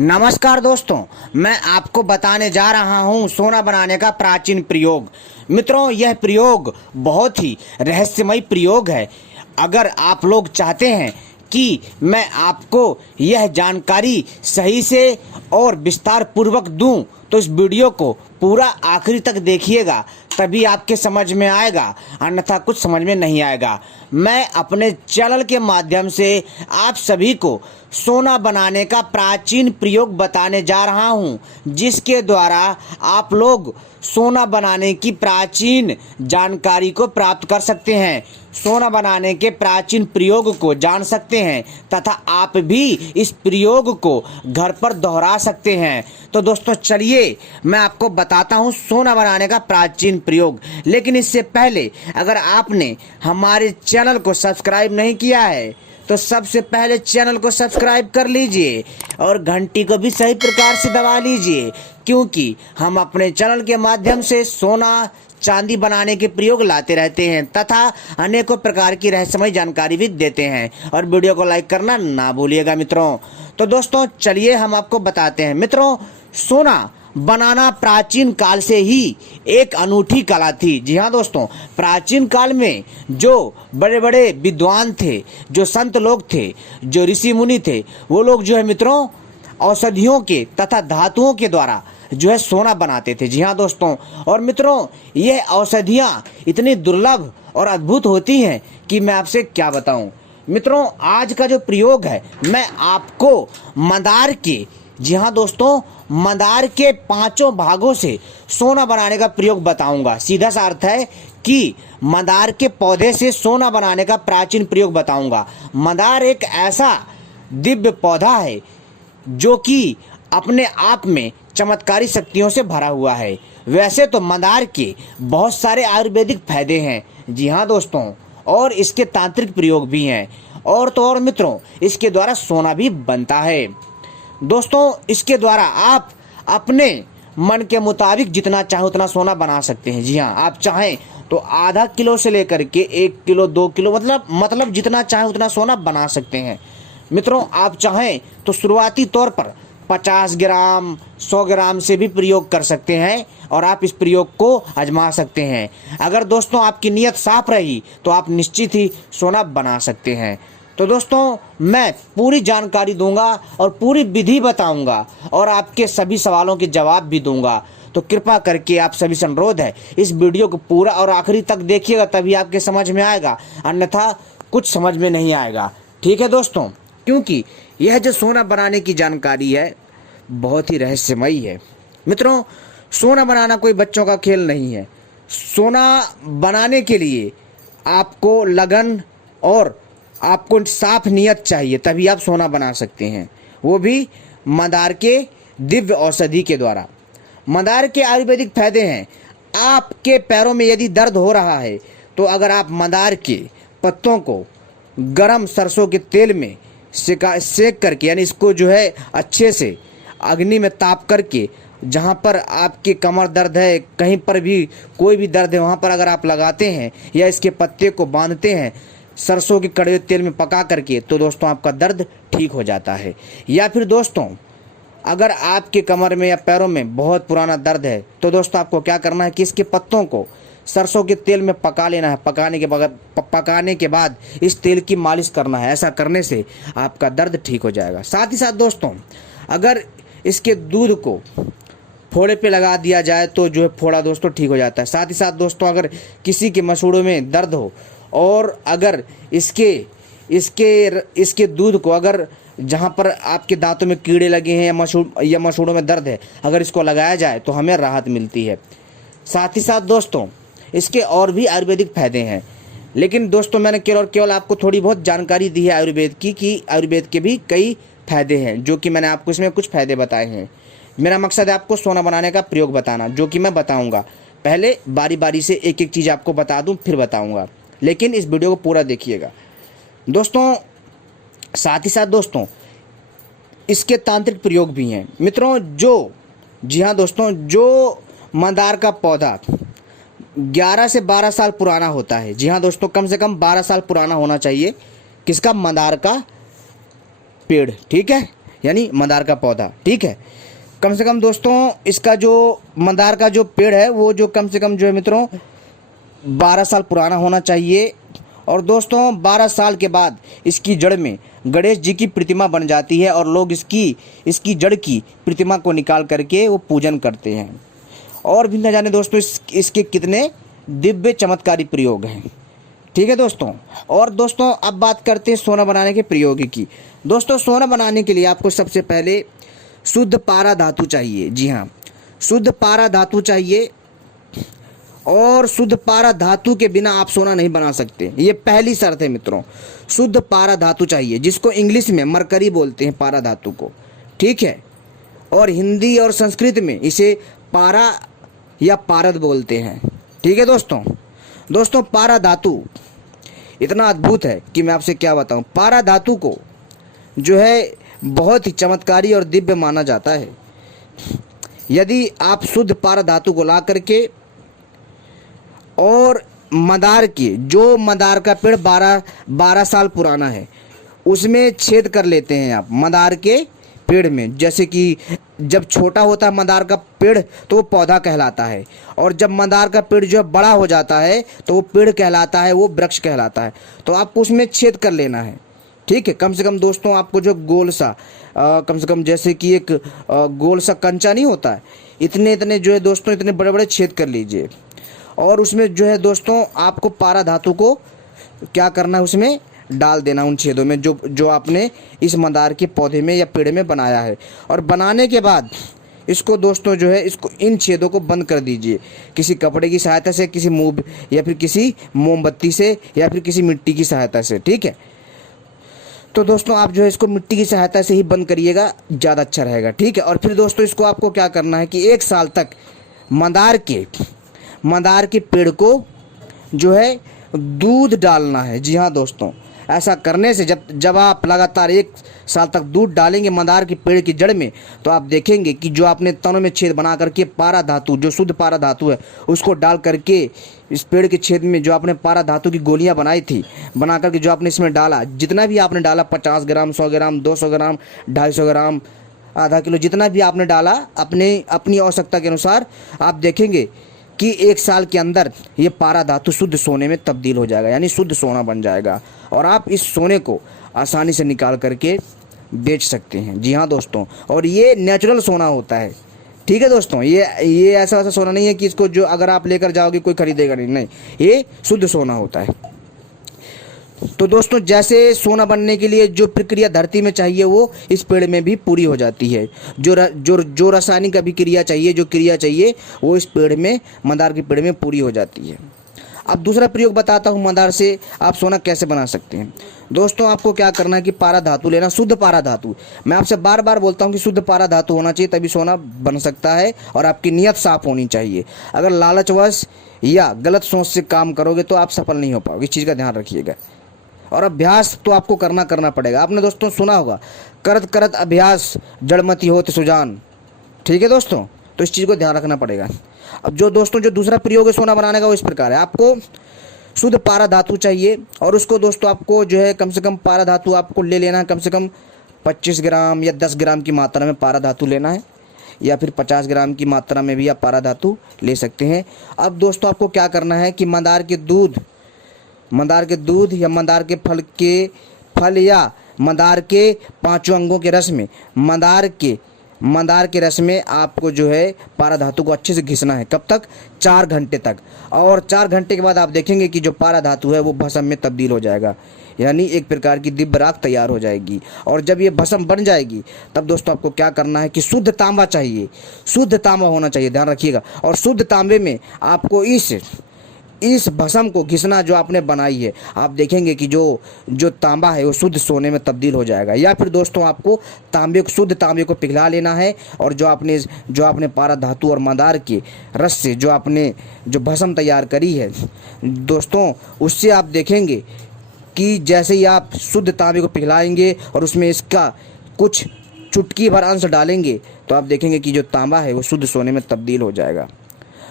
नमस्कार दोस्तों, मैं आपको बताने जा रहा हूं सोना बनाने का प्राचीन प्रयोग। मित्रों, यह प्रयोग बहुत ही रहस्यमय प्रयोग है। अगर आप लोग चाहते हैं कि मैं आपको यह जानकारी सही से और विस्तार पूर्वक दूं, तो इस वीडियो को पूरा आखिरी तक देखिएगा, तभी आपके समझ में आएगा, अन्यथा कुछ समझ में नहीं आएगा। मैं अपने चैनल के माध्यम से आप सभी को सोना बनाने का प्राचीन प्रयोग बताने जा रहा हूं, जिसके द्वारा आप लोग सोना बनाने की प्राचीन जानकारी को प्राप्त कर सकते हैं, सोना बनाने के प्राचीन प्रयोग को जान सकते हैं तथा आप भी इस प्रयोग को घर पर दोहरा सकते हैं। तो दोस्तों चलिए मैं आपको बताता हूं सोना बनाने का प्राचीन प्रयोग। लेकिन इससे पहले अगर आपने हमारे चैनल को सब्सक्राइब नहीं किया है तो सबसे पहले चैनल को सब्सक्राइब कर लीजिए और घंटी को भी सही प्रकार से दबा लीजिए, क्योंकि हम अपने चैनल के माध्यम से सोना चांदी बनाने के प्रयोग लाते रहते हैं तथा अनेकों प्रकार की रहस्यमय जानकारी भी देते हैं। और वीडियो को लाइक करना ना भूलिएगा मित्रों। तो दोस्तों चलिए हम आपको बताते हैं। मित्रों, सोना बनाना प्राचीन काल से ही एक अनूठी कला थी। जी हाँ दोस्तों, प्राचीन काल में जो बड़े बड़े विद्वान थे, जो संत लोग थे, जो ऋषि मुनि थे, वो लोग जो है मित्रों औषधियों के तथा धातुओं के द्वारा जो है सोना बनाते थे। जी हाँ दोस्तों, और मित्रों यह औषधियाँ इतनी दुर्लभ और अद्भुत होती हैं कि मैं आपसे क्या बताऊं। मित्रों, आज का जो प्रयोग है मैं आपको मंदार के, जी हाँ दोस्तों, मंदार के 5 भागों से सोना बनाने का प्रयोग बताऊंगा। सीधा सा अर्थ है कि मंदार के पौधे से सोना बनाने का प्राचीन प्रयोग बताऊंगा। मंदार एक ऐसा दिव्य पौधा है जो कि अपने आप में चमत्कारी शक्तियों से भरा हुआ है। वैसे तो मंदार के बहुत सारे आयुर्वेदिक फायदे हैं, जी हाँ दोस्तों, और इसके तांत्रिक प्रयोग भी हैं। और तो और मित्रों, इसके द्वारा सोना भी बनता है। दोस्तों, इसके द्वारा आप अपने मन के मुताबिक जितना चाहे उतना सोना बना सकते हैं। जी हाँ, आप चाहें तो आधा किलो से लेकर के 1 किलो 2 किलो मतलब जितना चाहे उतना सोना बना सकते हैं। मित्रों, आप चाहें तो शुरुआती तौर पर 50 ग्राम 100 ग्राम से भी प्रयोग कर सकते हैं और आप इस प्रयोग को आजमा सकते हैं। अगर दोस्तों आपकी नीयत साफ रही तो आप निश्चित ही सोना बना सकते हैं। तो दोस्तों मैं पूरी जानकारी दूंगा और पूरी विधि बताऊंगा और आपके सभी सवालों के जवाब भी दूंगा। तो कृपा करके आप सभी से अनुरोध है, इस वीडियो को पूरा और आखिरी तक देखिएगा, तभी आपके समझ में आएगा, अन्यथा कुछ समझ में नहीं आएगा। ठीक है दोस्तों, क्योंकि यह जो सोना बनाने की जानकारी है बहुत ही रहस्यमयी है। मित्रों, सोना बनाना कोई बच्चों का खेल नहीं है। सोना बनाने के लिए आपको लगन और आपको साफ नियत चाहिए, तभी आप सोना बना सकते हैं, वो भी मंदार के दिव्य औषधि के द्वारा। मंदार के आयुर्वेदिक फायदे हैं। आपके पैरों में यदि दर्द हो रहा है तो अगर आप मंदार के पत्तों को गरम सरसों के तेल में सेक करके, यानी इसको जो है अच्छे से अग्नि में ताप करके, जहाँ पर आपके कमर दर्द है, कहीं पर भी कोई भी दर्द है, वहाँ पर अगर आप लगाते हैं या इसके पत्ते को बांधते हैं सरसों के कड़वे तेल में पका करके, तो दोस्तों आपका दर्द ठीक हो जाता है। या फिर दोस्तों अगर आपके कमर में या पैरों में बहुत पुराना दर्द है तो दोस्तों आपको क्या करना है कि इसके पत्तों को सरसों के तेल में पका लेना है। पकाने के बाद इस तेल की मालिश करना है। ऐसा करने से आपका दर्द ठीक हो जाएगा। साथ ही साथ दोस्तों अगर इसके दूध को फोड़े पे लगा दिया जाए तो जो है फोड़ा दोस्तों ठीक हो जाता है। साथ ही साथ दोस्तों अगर किसी के मसूड़ों में दर्द हो और अगर इसके दूध को, अगर जहाँ पर आपके दांतों में कीड़े लगे हैं या मसूड़ों में दर्द है, अगर इसको लगाया जाए तो हमें राहत मिलती है। साथ ही साथ दोस्तों इसके और भी आयुर्वेदिक फायदे हैं, लेकिन दोस्तों मैंने केवल आपको थोड़ी बहुत जानकारी दी है आयुर्वेद की, कि आयुर्वेद के भी कई फायदे हैं, जो कि मैंने आपको इसमें कुछ फायदे बताए हैं। मेरा मकसद है आपको सोना बनाने का प्रयोग बताना, जो कि मैं बताऊंगा। पहले बारी बारी से एक एक चीज़ आपको बता दूं, फिर बताऊंगा, लेकिन इस वीडियो को पूरा देखिएगा दोस्तों। साथ ही साथ दोस्तों इसके तांत्रिक प्रयोग भी हैं। मित्रों जी हाँ दोस्तों, जो मंदार का पौधा 11 से 12 साल पुराना होता है। जी हाँ दोस्तों, कम से कम 12 साल पुराना होना चाहिए। किसका? मंदार का पेड़। ठीक है, यानी मंदार का पौधा। ठीक है, कम से कम दोस्तों इसका जो मंदार का जो पेड़ है वो जो कम से कम जो है मित्रों 12 साल पुराना होना चाहिए। और दोस्तों 12 साल के बाद इसकी जड़ में गणेश जी की प्रतिमा बन जाती है और लोग इसकी जड़ की प्रतिमा को निकाल करके वो पूजन करते हैं। और भी न जाने दोस्तों इसके कितने दिव्य चमत्कारी प्रयोग हैं। ठीक है दोस्तों, और दोस्तों अब बात करते हैं सोना बनाने के प्रयोग की। दोस्तों सोना बनाने के लिए आपको सबसे पहले शुद्ध पारा धातु चाहिए। जी हाँ, शुद्ध पारा धातु चाहिए, और शुद्ध पारा धातु के बिना आप सोना नहीं बना सकते, ये पहली शर्त है मित्रों। शुद्ध पारा धातु चाहिए, जिसको इंग्लिश में मरकरी बोलते हैं पारा धातु को। ठीक है, और हिंदी और संस्कृत में इसे पारा या पारद बोलते हैं। ठीक है दोस्तों पारा धातु इतना अद्भुत है कि मैं आपसे क्या बताऊं। पारा धातु को जो है बहुत ही चमत्कारी और दिव्य माना जाता है। यदि आप शुद्ध पारा धातु को ला करके और मंदार का पेड़ 12 साल पुराना है उसमें छेद कर लेते हैं आप मंदार के पेड़ में। जैसे कि जब छोटा होता है मंदार का पेड़ तो वो पौधा कहलाता है, और जब मंदार का पेड़ जो है बड़ा हो जाता है तो वो पेड़ कहलाता है, वो वृक्ष कहलाता है। तो आपको उसमें छेद कर लेना है। ठीक है, कम से कम दोस्तों आपको जो गोल सा कम से कम जैसे कि एक गोल सा कंचा नहीं होता है, इतने जो है दोस्तों इतने बड़े बड़े छेद कर लीजिए। और उसमें जो है दोस्तों आपको पारा धातु को क्या करना है, उसमें डाल देना उन छेदों में जो आपने इस मंदार के पौधे में या पेड़ में बनाया है। और बनाने के बाद इसको दोस्तों जो है इसको इन छेदों को बंद कर दीजिए किसी कपड़े की सहायता से, किसी मूव या फिर किसी मोमबत्ती से या फिर किसी मिट्टी की सहायता से। ठीक है, तो दोस्तों आप जो है इसको मिट्टी की सहायता से ही बंद करिएगा, ज़्यादा अच्छा रहेगा। ठीक है, और फिर दोस्तों इसको आपको क्या करना है कि 1 साल तक मंदार के पेड़ को जो है दूध डालना है। जी हाँ दोस्तों, ऐसा करने से जब आप लगातार 1 साल तक दूध डालेंगे मंदार के पेड़ की जड़ में, तो आप देखेंगे कि जो आपने तनों में छेद बना करके पारा धातु जो शुद्ध पारा धातु है उसको डाल करके इस पेड़ के छेद में जो आपने पारा धातु की गोलियां बनाई थी, बना करके जो आपने इसमें डाला, जितना भी आपने डाला 50 ग्राम, 100 ग्राम, 200 ग्राम, 250 ग्राम, आधा किलो, जितना भी आपने डाला अपनी आवश्यकता के अनुसार, आप देखेंगे कि 1 साल के अंदर ये पारा धातु शुद्ध सोने में तब्दील हो जाएगा, यानी शुद्ध सोना बन जाएगा। और आप इस सोने को आसानी से निकाल करके बेच सकते हैं। जी हाँ दोस्तों, और ये नेचुरल सोना होता है। ठीक है दोस्तों, ये ऐसा सोना नहीं है कि इसको जो अगर आप लेकर जाओगे कोई खरीदेगा नहीं, ये शुद्ध सोना होता है। तो दोस्तों जैसे सोना बनने के लिए जो प्रक्रिया धरती में चाहिए वो इस पेड़ में भी पूरी हो जाती है। जो रासायनिक अभिक्रिया चाहिए, जो क्रिया चाहिए, वो इस पेड़ में, मंदार के पेड़ में पूरी हो जाती है। अब दूसरा प्रयोग बताता हूँ मंदार से आप सोना कैसे बना सकते हैं। दोस्तों आपको क्या करना है कि पारा धातु लेना, शुद्ध पारा धातु। मैं आपसे बार बार बोलता हूँ कि शुद्ध पारा धातु होना चाहिए, तभी सोना बन सकता है, और आपकी नीयत साफ होनी चाहिए। अगर लालचवश या गलत सोच से काम करोगे तो आप सफल नहीं हो पाओगे, इस चीज़ का ध्यान रखिएगा। और अभ्यास तो आपको करना पड़ेगा। आपने दोस्तों सुना होगा, करत करत अभ्यास जड़मति होत सुजान। ठीक है दोस्तों, तो इस चीज़ को ध्यान रखना पड़ेगा। अब जो दूसरा प्रयोग है सोना बनाने का वो इस प्रकार है। आपको शुद्ध पारा धातु चाहिए, और उसको दोस्तों आपको जो है कम से कम पारा धातु आपको ले लेना है, कम से कम 25 ग्राम या 10 ग्राम की मात्रा में पारा धातु लेना है, या फिर 50 ग्राम की मात्रा में भी आप पारा धातु ले सकते हैं। अब दोस्तों आपको क्या करना है कि मंदार के दूध या मंदार के फल या मंदार के 5 अंगों के रस में मंदार के रस में आपको जो है पारा धातु को अच्छे से घिसना है। कब तक? 4 घंटे तक। और 4 घंटे के बाद आप देखेंगे कि जो पारा धातु है वो भस्म में तब्दील हो जाएगा, यानी एक प्रकार की दिव्य राख तैयार हो जाएगी। और जब ये भस्म बन जाएगी तब दोस्तों आपको क्या करना है कि शुद्ध तांबा चाहिए, शुद्ध तांबा होना चाहिए, ध्यान रखिएगा। और शुद्ध तांबे में आपको इस भस्म को घिसना जो आपने बनाई है, आप देखेंगे कि जो तांबा है वो शुद्ध सोने में तब्दील हो जाएगा। या फिर दोस्तों आपको शुद्ध तांबे को पिघला लेना है, और जो आपने पारा धातु और मंदार के रस से जो भस्म तैयार करी है दोस्तों, उससे आप देखेंगे कि जैसे ही आप शुद्ध तांबे को पिघलाएंगे और उसमें इसका कुछ चुटकी भर अंश डालेंगे, तो आप देखेंगे कि जो तांबा है वो शुद्ध सोने में तब्दील हो जाएगा।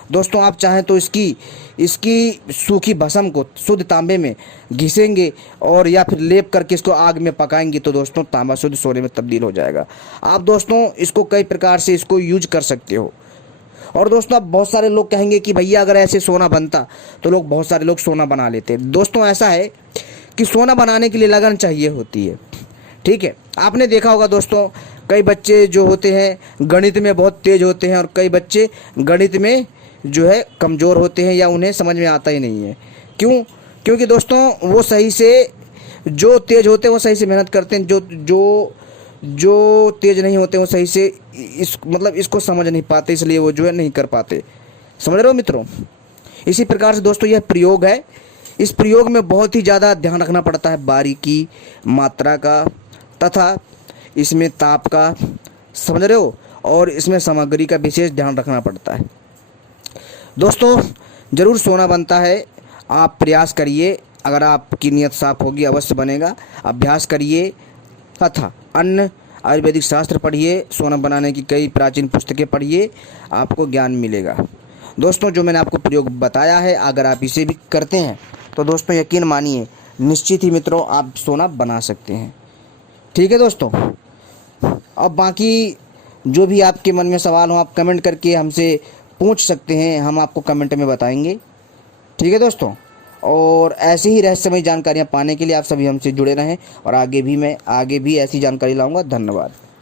दोस्तों आप चाहें तो इसकी सूखी भस्म को शुद्ध तांबे में घिसेंगे और या फिर लेप करके इसको आग में पकाएंगे तो दोस्तों तांबा शुद्ध सोने में तब्दील हो जाएगा। आप दोस्तों इसको कई प्रकार से इसको यूज कर सकते हो। और दोस्तों अब बहुत सारे लोग कहेंगे कि भैया अगर ऐसे सोना बनता तो बहुत सारे लोग सोना बना लेते। दोस्तों ऐसा है कि सोना बनाने के लिए लगन चाहिए होती है, ठीक है। आपने देखा होगा दोस्तों, कई बच्चे जो होते हैं गणित में बहुत तेज होते हैं और कई बच्चे गणित में जो है कमज़ोर होते हैं या उन्हें समझ में आता ही नहीं है। क्यों? क्योंकि दोस्तों वो सही से, जो तेज होते हैं वो सही से मेहनत करते हैं, जो तेज नहीं होते वो सही से इसको समझ नहीं पाते, इसलिए वो जो है नहीं कर पाते। समझ रहे हो मित्रों? इसी प्रकार से दोस्तों यह प्रयोग है। इस प्रयोग में बहुत ही ज़्यादा ध्यान रखना पड़ता है बारीकी, मात्रा का तथा इसमें ताप का, समझ रहे हो, और इसमें सामग्री का विशेष ध्यान रखना पड़ता है। दोस्तों ज़रूर सोना बनता है, आप प्रयास करिए, अगर आपकी नीयत साफ होगी अवश्य बनेगा। अभ्यास करिए तथा अन्य आयुर्वेदिक शास्त्र पढ़िए, सोना बनाने की कई प्राचीन पुस्तकें पढ़िए, आपको ज्ञान मिलेगा। दोस्तों जो मैंने आपको प्रयोग बताया है, अगर आप इसे भी करते हैं तो दोस्तों यकीन मानिए निश्चित ही मित्रों आप सोना बना सकते हैं। ठीक है दोस्तों, अब बाकी जो भी आपके मन में सवाल हो आप कमेंट करके हमसे पूछ सकते हैं, हम आपको कमेंट में बताएंगे। ठीक है दोस्तों, और ऐसे ही रहस्यमय जानकारियाँ पाने के लिए आप सभी हमसे जुड़े रहें और आगे भी ऐसी जानकारी लाऊंगा। धन्यवाद।